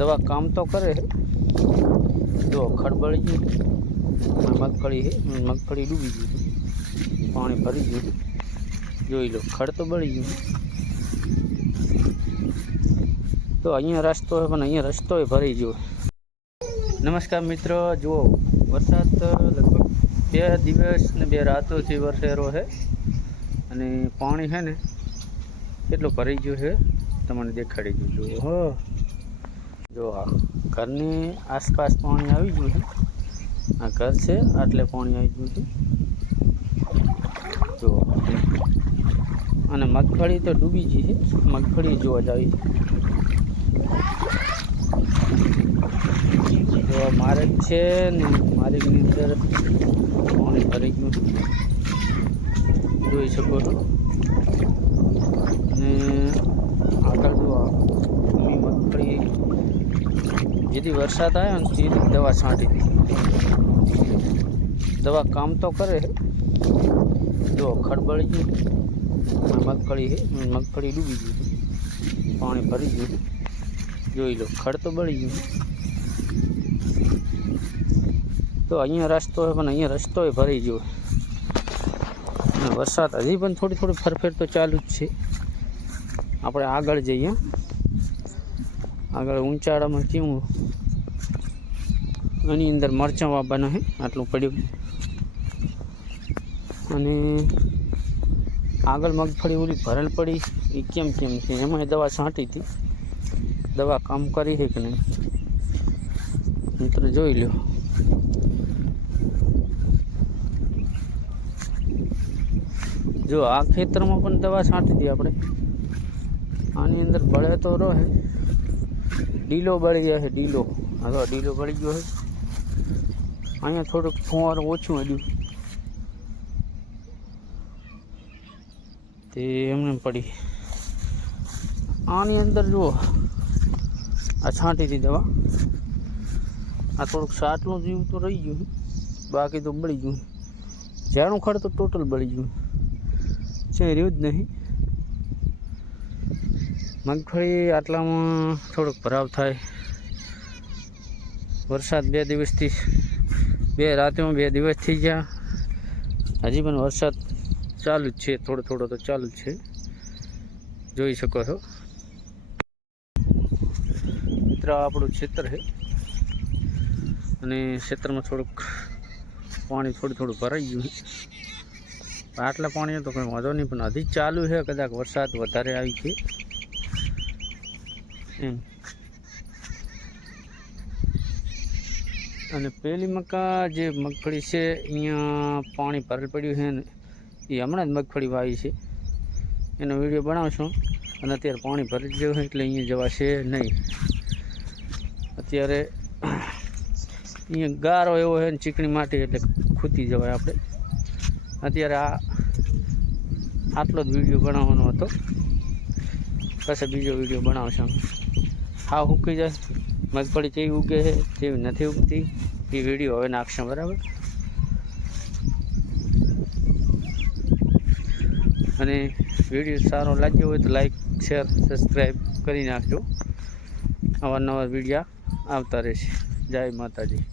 दवा काम तो करे है। जो खड़बड़ी गई मगफड़ी है, मगफड़ी डूबी गई, पानी भरी गયું જોઈ લો। ખડ તો બળી ગયું। તો અહીંયા રસ્તો है પણ અહીંયા રસ્તો ભરી ગયો। નમસ્કાર મિત્રો, જુઓ વરસાદ લગભગ 2 દિવસ ને 2 રાતોથી વરસેરો છે અને પાણી છે ને કેટલું ભરી ગયું છે તમને દેખાડી દઉં। જુઓ હો, જો આ ઘરની આસપાસ પાણી આવી ગયું છે। આ ઘર છે આટલે પાણી આવી ગયું છે। જો અને મગફળી તો ડૂબી ગઈ છે। મગફળી જોવા જ આવી જો માર્ગ છે ને માર્ગની અંદર પાણી ભરી ગયું છે, જોઈ શકો છો। ને આગળ જો મગફળી જેથી વરસાદ આવ્યો ને તેથી દવા છાંટી હતી। દવા કામ તો કરે છે। જો ખડબળી ગયું મગફળી है, मगफड़ी डूबी गई, पानी भरी गયું જોઈ લો। ખડ તો બળી ગયું। તો અહીંયા રસ્તો है પણ અહીંયા રસ્તો ભરી ગયો। વરસાદ હજી પણ થોડી થોડી ફરફેર તો ચાલુ જ છે। આપણે આગળ જઈએ। આગળ ઊંચાડામાં કેવું એની અંદર મરચાં વાવવાના છે, આટલું પડ્યું। અને આગળ મગફળી ઓલી ભરેલ પડી એ કેમ છે એમાં દવા છાંટી હતી। દવા કામ કરી છે કે નહીં મિત્રો જોઈ લો। જો આ ખેતરમાં પણ દવા છાંટી હતી આપણે। આની અંદર બળે તો રહે, ડીલો બળી જાય છે, ડીલો। હા તો ડીલો બળી ગયો છે। અહીંયા થોડુંક ફુવારું ઓછું હડ્યું તે એમને પડી। આની અંદર જુઓ આ છાંટી હતી દવા। આ થોડુંક સાટલું જીવ તો રહી ગયું, બાકી તો બળી ગયું। ઝાડું ખડ તો ટોટલ બળી ગયું છે, રહ્યું જ નહીં। મગફળી આટલામાં થોડોક ભરાવ થાય। વરસાદ 2 દિવસથી 2 રાતોમાં 2 દિવસ થઈ ગયા, હજી પણ વરસાદ ચાલુ જ છે, થોડો થોડો તો ચાલુ જ છે, જોઈ શકો છો। મિત્ર આપણું ખેતર છે અને ખેતરમાં થોડુંક પાણી થોડું ભરાઈ ગયું છે। આટલા પાણી તો કંઈ વાંધો નહીં, પણ હજી ચાલુ છે, કદાચ વરસાદ વધારે આવી છે એમ। અને પેલી જે મગફળી છે અહીંયા પાણી ભરેલ પડ્યું છે ને એ હમણાં જ મગફળી વાવી છે, એનો વિડીયો બનાવશું। અને અત્યારે પાણી ભરી ગયું છે એટલે અહીંયા જવાશે નહીં। અત્યારે અહીંયા ગારો એવો છે ને ચીકણી માટી એટલે ખૂતી જવાય આપણે। અત્યારે આટલો જ વિડીયો બનાવવાનો હતો, પછી બીજો વિડીયો બનાવશું। હા ઉકી જાય મગફળી કેવી ઉગે છે કેવી નથી ઉગતી એ વિડીયો હવે નાખશું, બરાબર। અને વિડીયો સારો લાગ્યો હોય તો લાઈક શેર સબસ્ક્રાઈબ કરી નાખજો। અવારનવાર વિડીયો આવતા રહેશે। જય માતાજી।